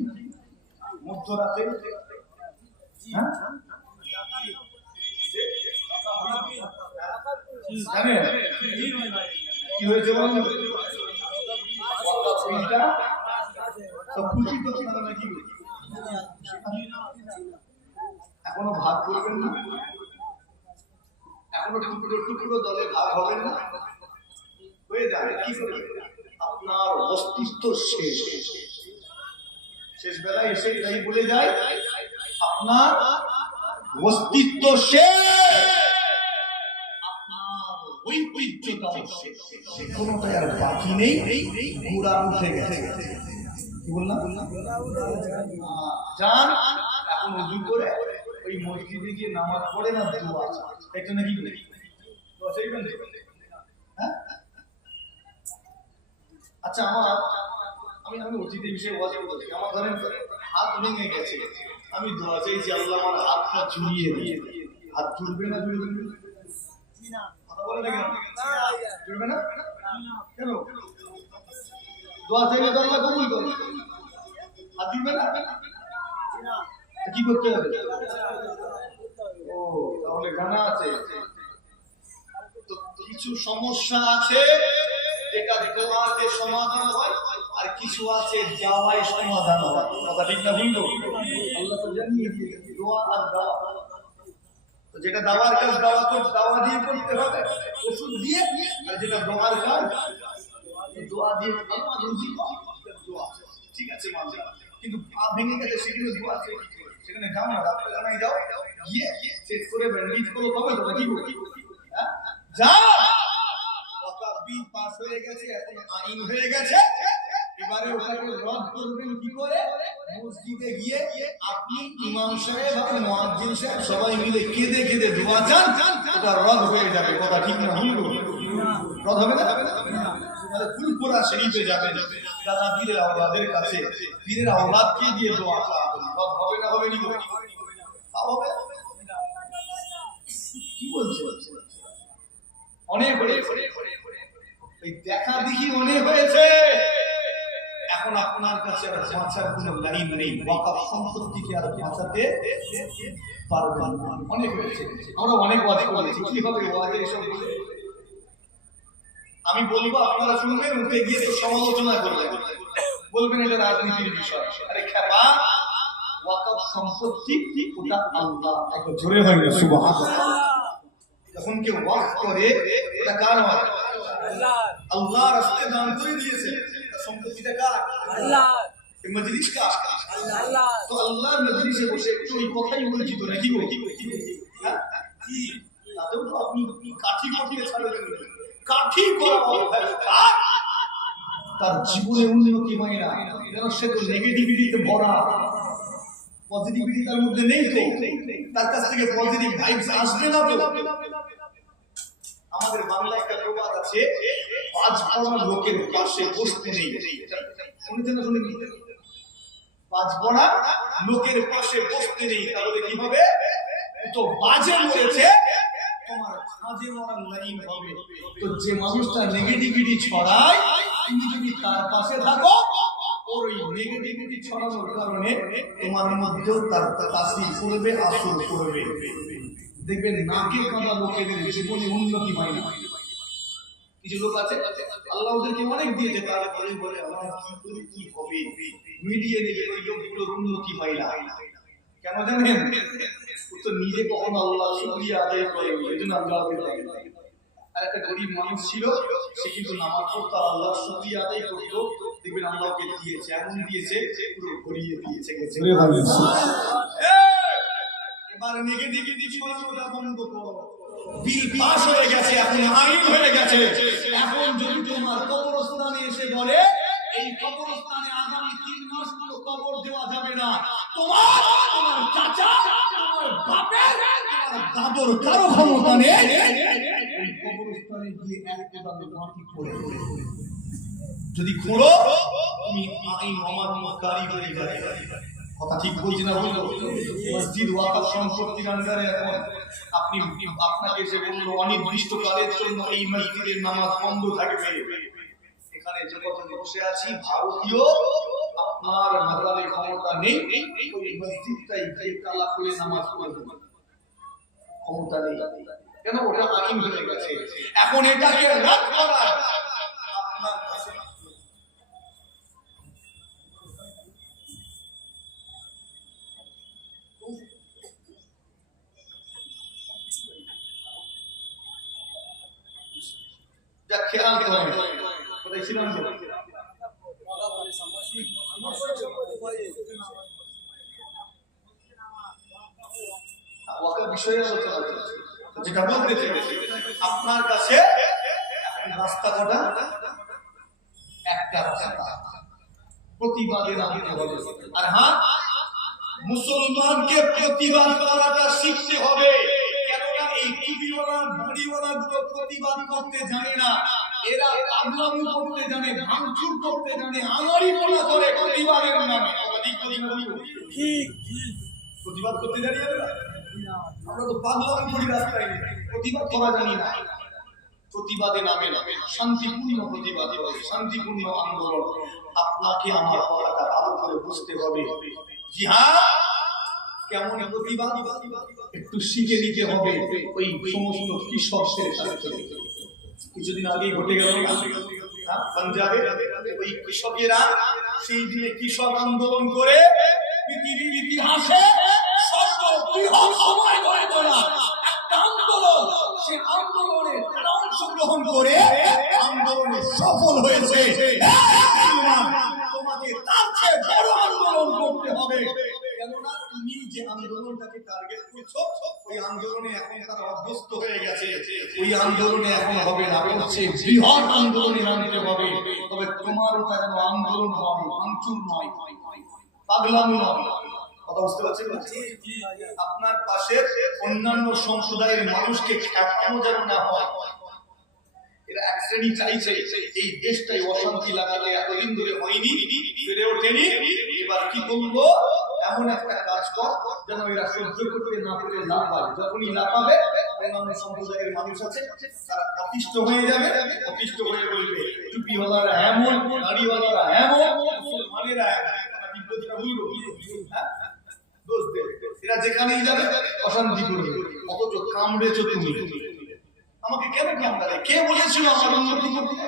মধ্যরাতে হ্যাঁ জানেন কি হয়েছে বলেন? এখনো ভাগ করবেন না, এখনো টুকরো টুকরো দলে ভাগ হবেন না, হয়ে যাবে কি করে? আপনার অস্তিত্ব শেষ, শেষ বেলায় এসে তাই বলে যায় আপনার অস্তিত্ব শেষ, আপনার ঐতিহ্যটাও শেষ, কোনোটাই আর বাকি নেই, পুরা উঠে গেছে। কি বললাম? যান এখন উজু করে ওই মসজিদে গিয়ে নামাজ পড়ে না দোয়া এটা নাকি আচ্ছা আমি অতীতের বিষয়ে ওয়াজ করতে আমার ধরেন হাত ভেঙে গেছে, আমি দোয়া চাইছি আল্লাহ আমার হাতটা জুড়িয়ে দিয়ে, হাত জুড়বে না জুড়বে না কথা বলে না কেন? জুড়বে না কেন? দোয়া চাইলে তো আল্লাহ কবুল করে, হাত জুড়বে না কি করতে হবে? ও তাহলে জানা আছে তো কিছু সমস্যা আছে যেটা দোয়াতে সমাধান হয় আর কিছু আছে যাওয়ায় সমাধান হয়। কথা ঠিক না ভুল? আল্লাহ তো জানিয়ে দিয়েছে দোয়া আর দাওয়া, তো যেটা দাওয়ার কাজ দাওয়া দিয়ে করতে হবে ওষুধ দিয়ে, আর যেটা দোয়ার কাজ দোয়া দিয়ে আল্লাহ রুজি দোয়া ঠিক আছে মানলাম, কিন্তু পা ভেঙে গেছে সেখানে দোয়া আছে সেখানে যাও না, ডাক্তার জানাই যাও গিয়ে চেক করে ব্যান্ডেজ করো তবে তো কি করবে? হ্যাঁ যাও ওয়াকাবি পাস হয়ে গেছে, এখন আইন হয়ে গেছে, এবারে ওটাকে রদ করবেন কি করে? মসজিদে গিয়ে আপনি ইমাম সাহেব আর মুয়াজ্জিন সাহেব সবাই মিলে কেঁদে কেঁদে দোয়া চান, ওটা রদ হয়ে যাবে। কথা ঠিক না ভুল? রদ হবে না? তাহলে ফুলপুরা শরীফে যাবেন দাদা পীরের আওলাদের কাছে, পীরের আওলাদকে দিয়ে দোয়া চাওয়াবেন, রদ হবে না? হবে নি? হবে। কি বলছে? অনেক দেখা দেখি অনেক হয়েছে, এখন আপনার কাছে আর বাঁচার কোনো লাইন নেই, ওয়াকফ সম্পত্তিকে আর বাঁচাতে পারবেন না। অনেক হয়েছে, আমরা অনেক ওয়াজ করেছি, কি হবে ওয়াজে এসব বলে? আমি বলবো আপনারা শুনবেন, উঠে গিয়ে তো সমালোচনা করবেন, বলবেন এটা রাজনীতির বিষয়। আরে খেপা, ওয়াকফ সম্পত্তি ওটা আল্লাহ, একবার জোরে হয় না সুবহানাল্লাহ। যখন কেউ ওয়াকফ করে ওটা কার হয়? আল্লাহ রাস্তায় দান করে দিয়েছে, সম্পত্তিটা কার? আল্লাহ। মজলিস কার? আল্লাহ। তো আল্লাহর মজলিসে বসে একটু ওই কথাই বলছি তো নাকি গো? হ্যাঁ কি তাতেও তো আপনি কাঠি কটিয়ে ছাড়বেন, কাঠি করা তার জীবনে উন্নতি হয় না, কারণ সে তো নেগেটিভিটিতে ভরা, পজিটিভিটি তার মধ্যে নেই, তো তার কাছ থেকে পজিটিভ ভাইবস আসবে না। তো আমাদের বাংলায় একটা প্রবাদ আছে, পাঁচ পড়া লোকের পাশে বসতে নেই। শুনেছেন না? শুনেনি? পাঁচ পড়া লোকের পাশে বসতে নেই, তাহলে কি হবে? তো বাজে মরেছে, তোমার সাজে মরার লাইন হবে। তো যে মানুষটা নেগেটিভিটি ছড়ায়, তুমি যদি তার পাশে থাকো, ওর ওই নেগেটিভিটি ছড়ানোর কারণে তোমার মধ্যেও তার তাসির করবে, আসর করবে। দেখবেন নাকে কাঁদা লোকেদের জীবনে উন্নতি হয় না। কিছু লোক আছে আল্লাহ ওদেরকে অনেক দিয়েছে, তারপরে বলে আমার কি করে কি হবে, মিডিয়া নেবে, ওই লোকগুলোর উন্নতি হয় না। কেন জানেন? তো নিজে কখনো আল্লাহ শুকরিয়া আদায় করেনি, এই জন্য আল্লাহ। আর একটা গরিব মানুষ ছিল, সে কিন্তু নামাজ পড়তো, আল্লাহ শুকরিয়া আদায় করতো, দেখবেন আল্লাহকে দিয়েছে, এমন দিয়েছে পুরো ভরিয়ে দিয়েছে। এবার নেগেটিভিটি ছড়ানোটা বন্ধ করো। বিল পাস হয়ে গেছে, এখন আইন হয়ে গেছে। এখন যদি তোমার কবরস্থানে এসে বলে এই কবরস্থানে আগামী 3 মাস পুরো কবর দেওয়া যাবে না, তোমার চাচা, তোমার বাপের, তোমার দাদর কারো ক্ষমতা নেই ওই কবরস্থানে গিয়ে এক কোদালে মাটি করে যদি খোঁড়ো তুমি আইন অমান্যকারী হয়ে যাবে। কথা ঠিক বলছি না বললো? মসজিদ ওয়াকফ সম্পত্তির আন্ডারে এখন আপনি আপনাকে এসে বললো অনির্দিষ্টকালের জন্য এই মসজিদের নামাজ বন্ধ থাকবে। এখানে যে কজন বসে আছি ভারতীয়, আপনার মাদ্রাসে ক্ষমতা নেই ওই মসজিদটাই যে তালা খুলে নামাজ পড়বে, ক্ষমতা নেই। কেন? ওটা আইন হয়ে গেছে। এখন এটাকে রাত করা আপনার কাছে যা খেয়াল করেন। কোথায় ছিলাম? বিষয়ে আলোচনা করছি। যেটা বলতে চেয়েছি, আপনার কাছে রাস্তা কটা? একটা রাস্তা। প্রতিবাদের আনতে হবে। আর হ্যাঁ, মুসলমানকে প্রতিবাদ করাটা শিখতে হবে। কেননা এই টিভিওয়ালা গাড়িওয়ালা গুলো প্রতিবাদ করতে জানে না, এরা পাগলামি করতে জানে, ভাঙচুর করতে জানে, আঙাড়িপনা করে প্রতিবাদের নামে। ঠিক প্রতিবাদ করতে জানি না আমরা, তো পাগলামি করি রাস্তায়, প্রতিবাদ করা জানি না। প্রতিবাদে নামে শান্তিপূর্ণ প্রতিবাদ, শান্তিপূর্ণ আন্দোলন। আপনাকে আমার কথাটা ভালো করে বুঝতে হবে। জি হ্যাঁ, কেমন প্রতিবাদ একটু শিখে নিতে হবে ওই সমস্ত কৃষকদের কাছ থেকে। কিছুদিন আগেই ঘটে গেল পাঞ্জাবে, ওই কৃষকেরা সেই দিনে কৃষক আন্দোলন করে পৃথিবীর ইতিহাসে সর্ববৃহৎ সময় ধরে চলা একটা আন্দোলন। সে আন্দোলনে তারা অংশগ্রহণ করে আন্দোলনে সফল হয়েছে। তোমাকে তার চেয়ে বড় আন্দোলন করতে হবে। কেননা তুমি যে আন্দোলনটাকে টার্গেট করছো, ওই আন্দোলনে এখন তারা অভ্যস্ত হয়ে গেছে। ওই আন্দোলনে এখন হবে না, হচ্ছে বৃহৎ আন্দোলনে নামতে হবে। তবে তোমার ওটা যেন আন্দোলন নয়, ভাঙচুর নয়, পাগলামি নয়। কথা বুঝতে পারছেন? আপনার পাশে অন্যান্য সম্প্রদায়ের মানুষকে খ্যাপানো যেন না হয়। এরা এক শ্রেণী চাইছে এই দেশটাই অশান্তি লাগালে এতদিন ধরে হয়নি, ফিরে ওঠেনি। এবার কি করবো? এমন একটা কাজ কর যেন এরা সহ্য করতে না পেরে লাফায়। যখনই লাফাবে অন্যান্য সম্প্রদায়ের মানুষ আছে তারা অতিষ্ঠ হয়ে যাবে। অতিষ্ঠ হয়ে বলবে টুপিওয়ালারা এমন, গাড়িওয়ালারা এমন, মুসলমানেরা দোষ দেবে। এরা যেখানেই যাবে অশান্তি করবে। অথচ কামড়েছো তুমি। আমাকে কেন কামড়ালে? কে বলেছিল আমার উন্নতি করতে?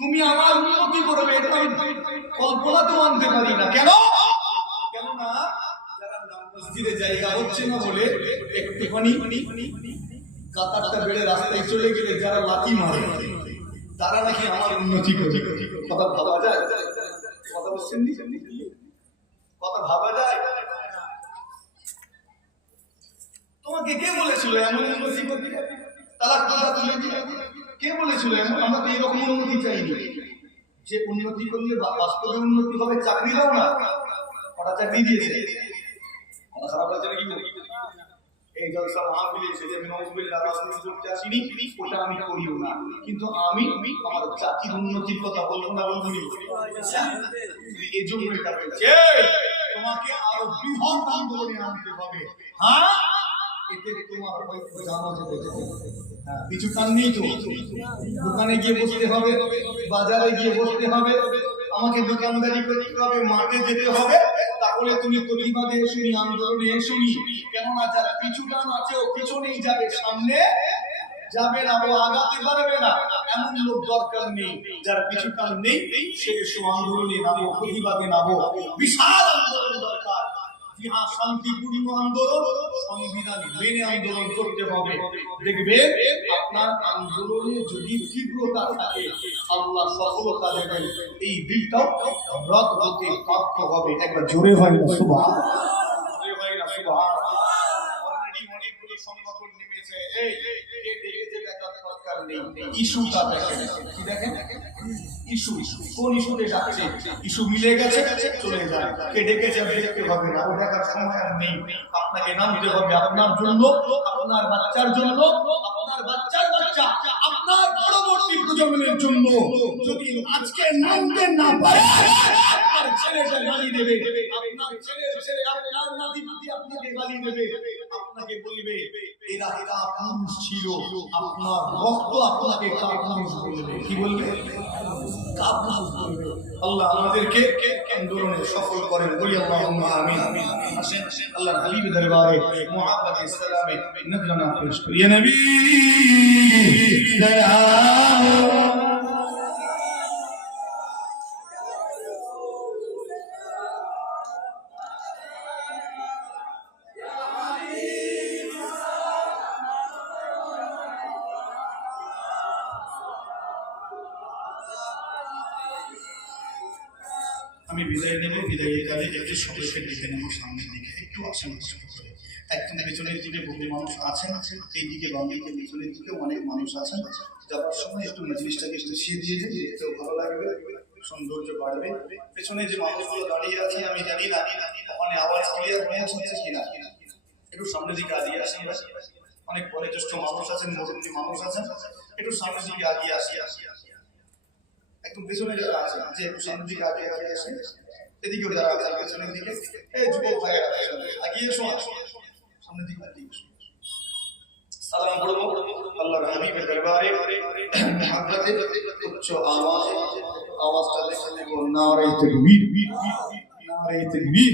তুমি আমার উন্নতি করবে এটা আমি কল্পনাতেও আনতে পারি না। কেন? কেননা যারা মসজিদে জায়গা হচ্ছে না বলে একটুখানি কাতারটা বেড়ে রাস্তায় চলে গেলে যারা লাথি মারে তারা নাকি আমার উন্নতি করে। কথা ভাবা যায়? কথা বলছেন? কথা ভাবা যায়? তোমাকে কে বলেছিল এমন উন্নতি করতে? তালাক কথা তুলে দিয়ে কে বলেছিল এমন? আমরা তো এরকম উন্নতি চাইনি। যে উন্নতি করলে বাস্তবে উন্নতি হবে। চাকরি দাও না, ওরা চাকরি দিয়েছে। কথা খারাপ লাগছে নাকি? এই জলসা মাহফিলে এসে যে নজরুল্লাহ রাজনীতি করতে আসিনি, ওটা আমি করিও না। কিন্তু আমি আমার জাতির উন্নতির কথা বলবো না, বলবো এই জন্য এটা বলছে তোমাকে আরো বৃহৎ আন্দোলনে আনতে হবে। হ্যাঁ, এতে তোমার জানা যেতে কিছু কান নেই তো। দোকানে গিয়ে বসতে হবে, বাজারে গিয়ে বসতে হবে, আমাকে দোকানদারি করতে হবে, মাঠে যেতে হবে। তাহলে তুমি প্রতিবাদে শুনি, আন্দোলনে শুনি। কেননা যারা পিছু টান আছে ও পিছনেই যাবে, সামনে যাবে না, ও আগাতে পারবে না। এমন লোক দরকার নেই। যারা পিছু টান নেই সে এসো আন্দোলনে নামো, প্রতিবাদে নামো। বিশাল আন্দোলন দরকার। হ্যাঁ, শান্তিপূর্ণ আন্দোলন, সংবিধান মেনে আন্দোলন করতে হবে। দেখবেন আপনার আন্দোলনে যদি তীব্রতা থাকে আল্লাহ সফলতা দেবেন। এই বিলটাও রদ হতে বাধ্য হবে। একবার জোরে হয় না সুবহানাল্লাহ? জোরে হয় না সুবহানাল্লাহ? অলরেডি অনেকগুলো সংগঠন নেমেছে। এই কে দেখেছে দেখা দরকার দরকার নেই, ইস্যুটা দেখেন। কি দেখেন? ইস্যু। কোন ইস্যুতে যাচ্ছে? ইস্যু মিলে গেছে, চলে যায়। কে ডেকেছে দেখতে হবে না, ও দেখার সময় আর নেই। আপনাকে নামতে হবে আপনার জন্য, আপনার বাচ্চার জন্য, আপনার বাচ্চার বাচ্চা, আপনার পরবর্তী প্রজন্মের জন্য। যদি আজকে নামতে না পারে, আপনার ছেলেটা গালি দেবে, আপনার ছেলের ছেলে, আপনার নাতি নাতি আপনাকে গালি দেবে, আপনাকে বলবে এরা কাপুরুষ ছিল, আপনার রক্ত আপনাকে কাপুরুষ বলবে। কি বলবে? কাপুরুষ বলবে। আল্লাহ আমাদেরকে আন্দোলনে সফল করেন, বলি আল্লাহুম্মা আমিন। আসেন আল্লাহর হাবিবের দরবারে মুহাব্বতে সালামে নজরানা পেশ করি। ইয়া নবী সালাম। আমি বিদায় নেব, বিদায়ের কালে একটু সদস্য ডেকে নেব সামনের দিকে, একটু আসেন করে। একদম পেছনের দিকে বহু মানুষ আছেন, এই দিকে বাম দিকে পেছনের দিকে অনেক মানুষ আছেন। যাবার সময় একটু মজলিসটাকে গুছিয়ে দিয়ে দেন, দেখতেও ভালো লাগবে, সৌন্দর্য বাড়বে। পেছনে যে মানুষগুলো দাঁড়িয়ে আছে আমি জানি না ওখানে আওয়াজ ক্লিয়ার হয়ে হচ্ছে কিনা, একটু সামনের দিকে আগিয়ে আসেন। অনেক বয়োজ্যেষ্ঠ মানুষ আছেন, মুরব্বী মানুষ আছেন, একটু সামনের দিকে আগিয়ে আসি। একদম পেছনে যারা আছে যে একটু সামনের দিকে আগে আগে আসে, এদিকেও যারা আছে পেছনের দিকে, এই যুবক ভাইয়েরা আগিয়ে এসো, সামনের দিকে আগিয়ে এসো। সালাম পড়বো আল্লাহর হাবিবের দরবারে মুহাব্বতে উচ্চ আওয়াজটা দেখে নেব। নারে তাকবীর, নারে তাকবীর।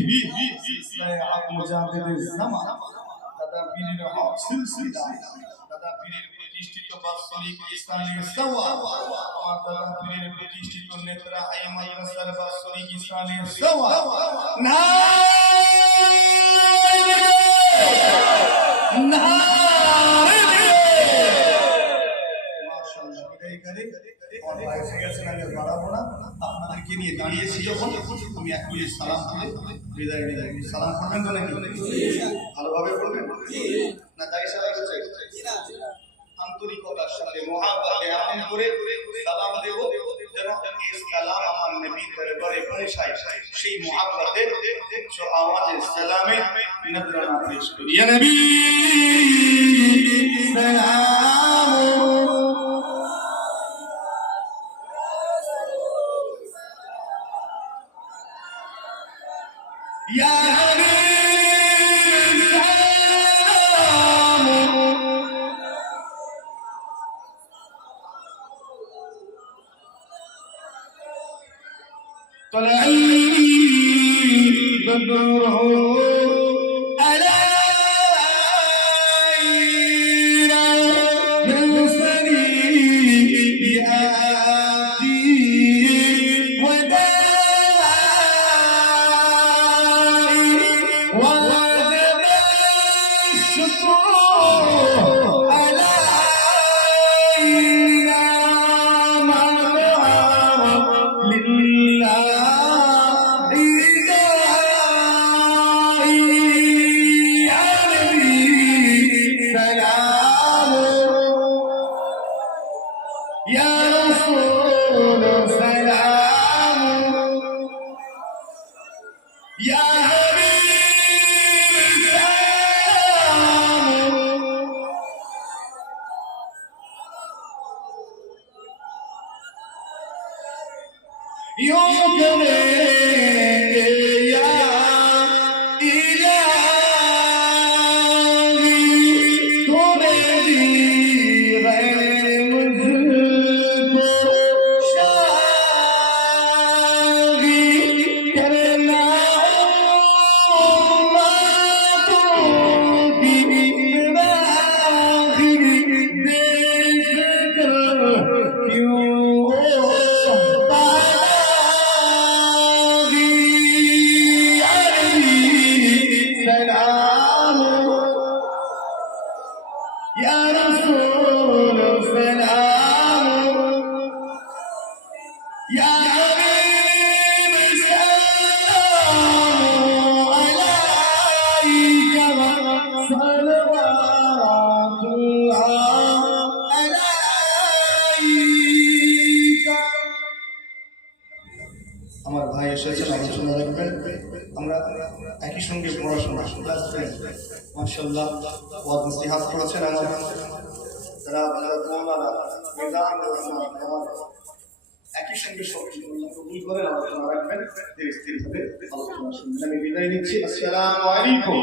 সিলসিলায়ে হক মুজাহিদের জামান, দাদা পীরের হক সিলসিলা, দাদা পীরের প্রতিষ্ঠিত বাৎসরিক ইসলামী সাওয়া, আমার দাদা পীরের প্রতিষ্ঠিত নেত্রা আই মাদ্রাসার বাৎসরিক ইসলামী সাওয়া। আপনাদেরকে নিয়ে দাঁড়িয়েছি যখন, আমি এক মিনিট সালাম করে বিদায় নিলাম। সালাম করবেন তো নাকি? ভালোভাবে করবেন না? তাই সালাম আন্তরিকতার সাথে মুহাব্বতে এমন করে সালাম দেব যেন এই সালাম আমার নবীর দরবারে পৌঁছায়। সেই মুহাব্বতে উচ্চ আওয়াজে সালামে নজরানা পেশ করি। ইয়া নবী সালাম। ইয়া হাবিব সালাম। طلع البدر علينا ينسني بآتي وداعي وجب الشكر علينا لله يا رسول سلام، يا حبيب سلام، يوم يا إلهي تريد غير مزق شاغي كرنا ما تبي باغي ذكر يوم يا رسول سلام، يا حبيب سلام عليك وصلوات الله عليك ভাই এসেছেন আলোচনা রাখবেন। আমরা একই সঙ্গে পড়াশোনা ক্লাস ফ্রেন্ড মাশাআল্লাহ ওয়াজ নসিহত করেছেন আমার যারা মৌলানা মেজান একই সঙ্গে সব কবুল করে আলোচনা রাখবেন। ধীরে ধীরে ভাবে আলোচনা শুনবেন। আমি বিদায় নিচ্ছি। আসসালামু আলাইকুম।